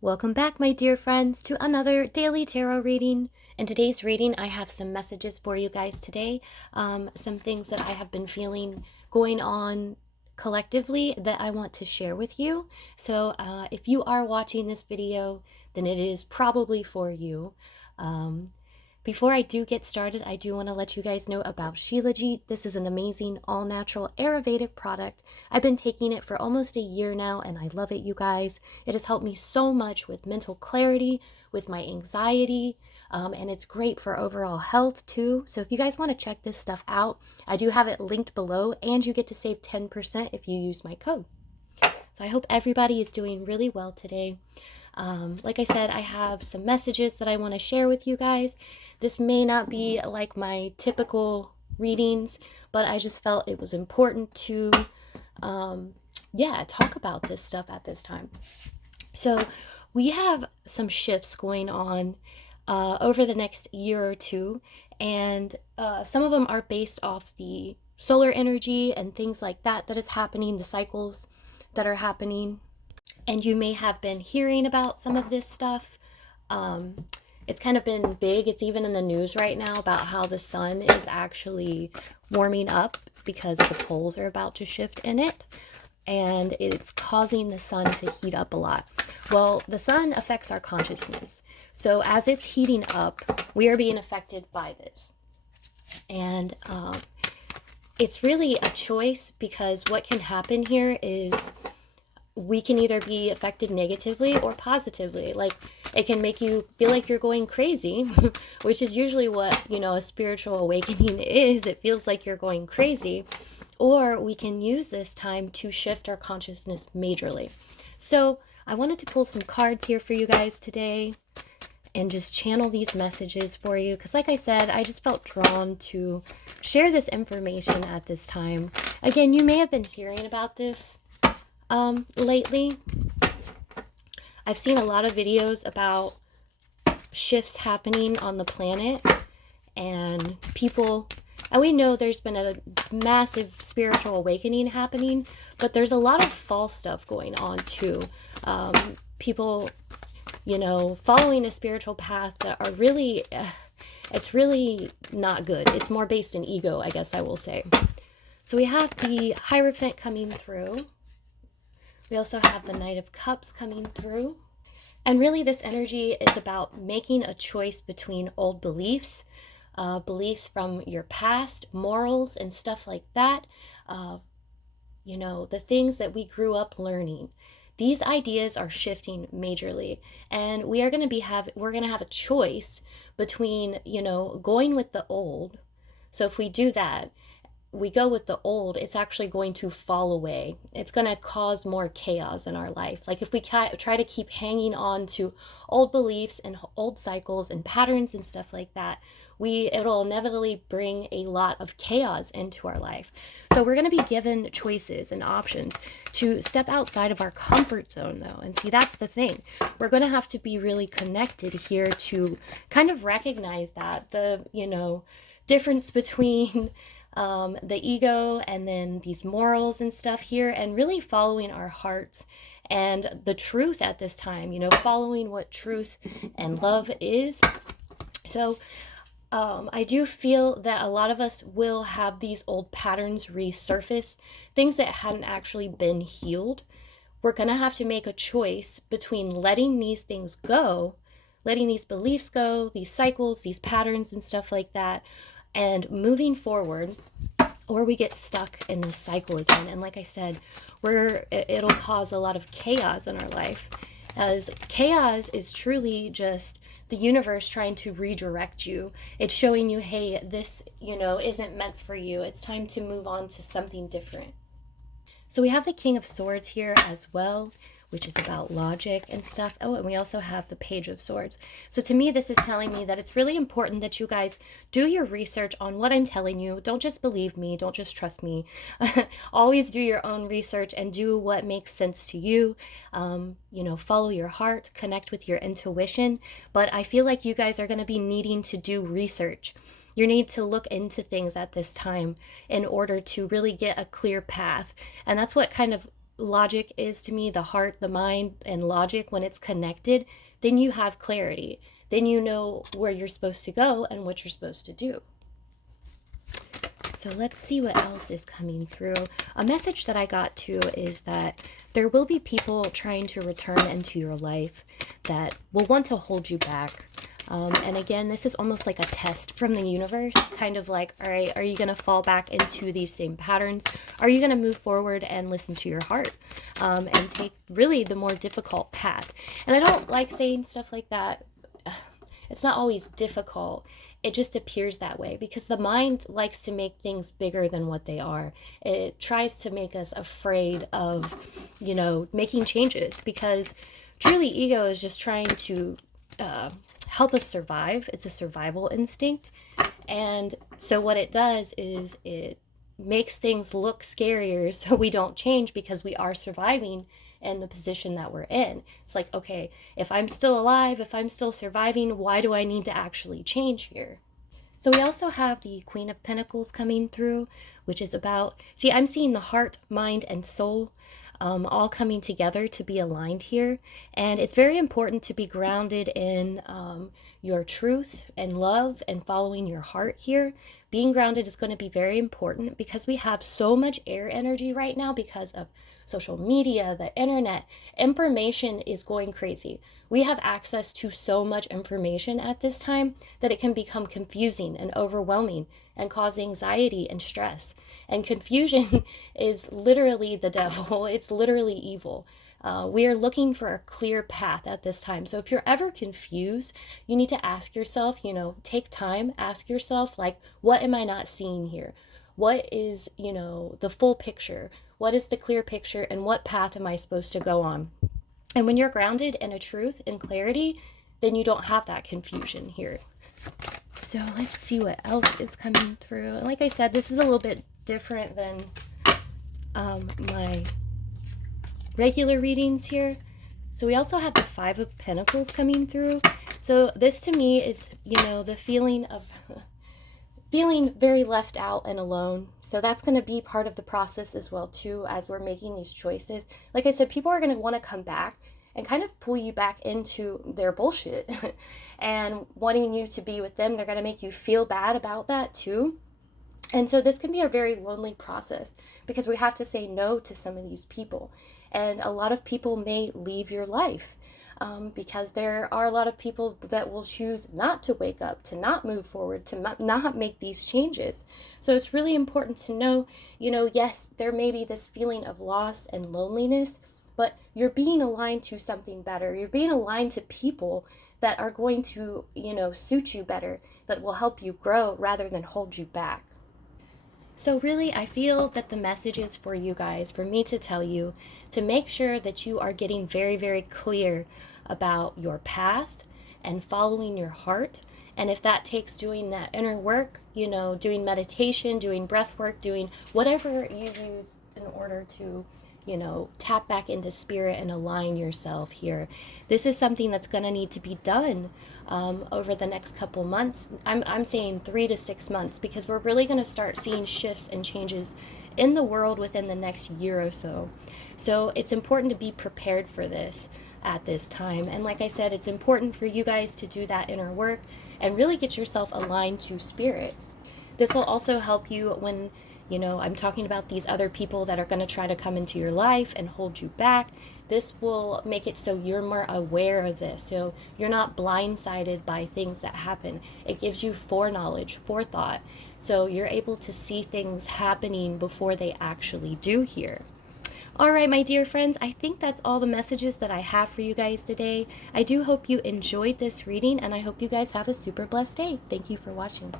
Welcome back, my dear friends, to another daily tarot reading. In today's reading, I have some messages for you guys today. Some things that I have been feeling going on collectively that I want to share with you. So if you are watching this video, then it is probably for you. Um, Before I do get started, I do want to let you guys know about Shilajit. This is an amazing all-natural Ayurvedic product. I've been taking it for almost a year now, and I love it, you guys. It has helped me so much with mental clarity, with my anxiety, and it's great for overall health too. So if you guys want to check this stuff out, I do have it linked below, and you get to save 10% if you use my code. So I hope everybody is doing really well today. Like I said, I have some messages that I want to share with you guys. This may not be like my typical readings, but I just felt it was important to, talk about this stuff at this time. So we have some shifts going on over the next year or two, and some of them are based off the solar energy and things like that is happening, the cycles that are happening. And you may have been hearing about some of this stuff. It's kind of been big. It's even in the news right now about how the sun is actually warming up because the poles are about to shift in it. And it's causing the sun to heat up a lot. Well, the sun affects our consciousness. So as it's heating up, we are being affected by this. And it's really a choice, because what can happen here is we can either be affected negatively or positively. Like, it can make you feel like you're going crazy, which is usually what, a spiritual awakening is. It feels like you're going crazy. Or we can use this time to shift our consciousness majorly. So I wanted to pull some cards here for you guys today and just channel these messages for you, because like I said, I just felt drawn to share this information at this time. Again, you may have been hearing about this lately. I've seen a lot of videos about shifts happening on the planet and people, and we know there's been a massive spiritual awakening happening, but there's a lot of false stuff going on too. People, following a spiritual path that are really, it's really not good. It's more based in ego, I guess I will say. So we have the Hierophant coming through. We also have the Knight of Cups coming through. And really this energy is about making a choice between old beliefs, beliefs from your past, morals and stuff like that. The things that we grew up learning. These ideas are shifting majorly, and we're going to have a choice between, going with the old. So if we do that, we go with the old, it's actually going to fall away. It's going to cause more chaos in our life. Like if we try to keep hanging on to old beliefs and old cycles and patterns and stuff like that, it'll inevitably bring a lot of chaos into our life. So we're going to be given choices and options to step outside of our comfort zone, though. And see, that's the thing. We're going to have to be really connected here to kind of recognize that the, difference between the ego and then these morals and stuff here, and really following our hearts and the truth at this time, following what truth and love is. So I do feel that a lot of us will have these old patterns resurface, things that hadn't actually been healed. We're going to have to make a choice between letting these things go, letting these beliefs go, these cycles, these patterns and stuff like that, and moving forward, or we get stuck in this cycle again. And like I said, it'll cause a lot of chaos in our life, as chaos is truly just the universe trying to redirect you. It's showing you, hey, this, isn't meant for you. It's time to move on to something different. So we have the King of Swords here as well, which is about logic and stuff. Oh, and we also have the Page of Swords. So to me, this is telling me that it's really important that you guys do your research on what I'm telling you. Don't just believe me. Don't just trust me. Always do your own research and do what makes sense to you. Follow your heart, connect with your intuition. But I feel like you guys are going to be needing to do research. You need to look into things at this time in order to really get a clear path. And that's what kind of logic is to me, the heart, the mind, and logic, when it's connected, then you have clarity. Then you know where you're supposed to go and what you're supposed to do. So let's see what else is coming through. A message that I got too is that there will be people trying to return into your life that will want to hold you back. And again, this is almost like a test from the universe, kind of like, all right, are you going to fall back into these same patterns? Are you going to move forward and listen to your heart and take really the more difficult path? And I don't like saying stuff like that. It's not always difficult. It just appears that way because the mind likes to make things bigger than what they are. It tries to make us afraid of, making changes, because truly ego is just trying to help us survive. It's a survival instinct. And so what it does is it makes things look scarier so we don't change because we are surviving in the position that we're in. It's like, okay, if I'm still alive, if I'm still surviving, why do I need to actually change here? So we also have the Queen of Pentacles coming through, which is about, I'm seeing the heart, mind, and soul all coming together to be aligned here. And it's very important to be grounded in your truth and love and following your heart here. Being grounded is going to be very important because we have so much air energy right now because of social media, the internet. Information is going crazy. We have access to so much information at this time that it can become confusing and overwhelming and cause anxiety and stress. And confusion is literally the devil. It's literally evil. We are looking for a clear path at this time. So if you're ever confused, you need to ask yourself, take time, ask yourself, like, what am I not seeing here? What is, the full picture? What is the clear picture, and what path am I supposed to go on? And when you're grounded in a truth and clarity, then you don't have that confusion here. So let's see what else is coming through. And like I said, this is a little bit different than my regular readings here. So we also have the Five of Pentacles coming through. So this to me is, the feeling of feeling very left out and alone. So that's going to be part of the process as well too, as we're making these choices. Like I said, people are going to want to come back and kind of pull you back into their bullshit and wanting you to be with them. They're going to make you feel bad about that too. And so this can be a very lonely process because we have to say no to some of these people. And a lot of people may leave your life because there are a lot of people that will choose not to wake up, to not move forward, to not make these changes. So it's really important to know, yes, there may be this feeling of loss and loneliness, but you're being aligned to something better. You're being aligned to people that are going to, suit you better, that will help you grow rather than hold you back. So really, I feel that the message is for you guys, for me to tell you, to make sure that you are getting very, very clear about your path and following your heart. And if that takes doing that inner work, doing meditation, doing breath work, doing whatever you use in order to, tap back into spirit and align yourself here. This is something that's going to need to be done over the next couple months. I'm saying 3 to 6 months, because we're really going to start seeing shifts and changes in the world within the next year or so. So it's important to be prepared for this at this time. And like I said, it's important for you guys to do that inner work and really get yourself aligned to spirit. This will also help you when I'm talking about these other people that are going to try to come into your life and hold you back. This will make it so you're more aware of this. So you're not blindsided by things that happen. It gives you foreknowledge, forethought. So you're able to see things happening before they actually do here. All right, my dear friends, I think that's all the messages that I have for you guys today. I do hope you enjoyed this reading, and I hope you guys have a super blessed day. Thank you for watching.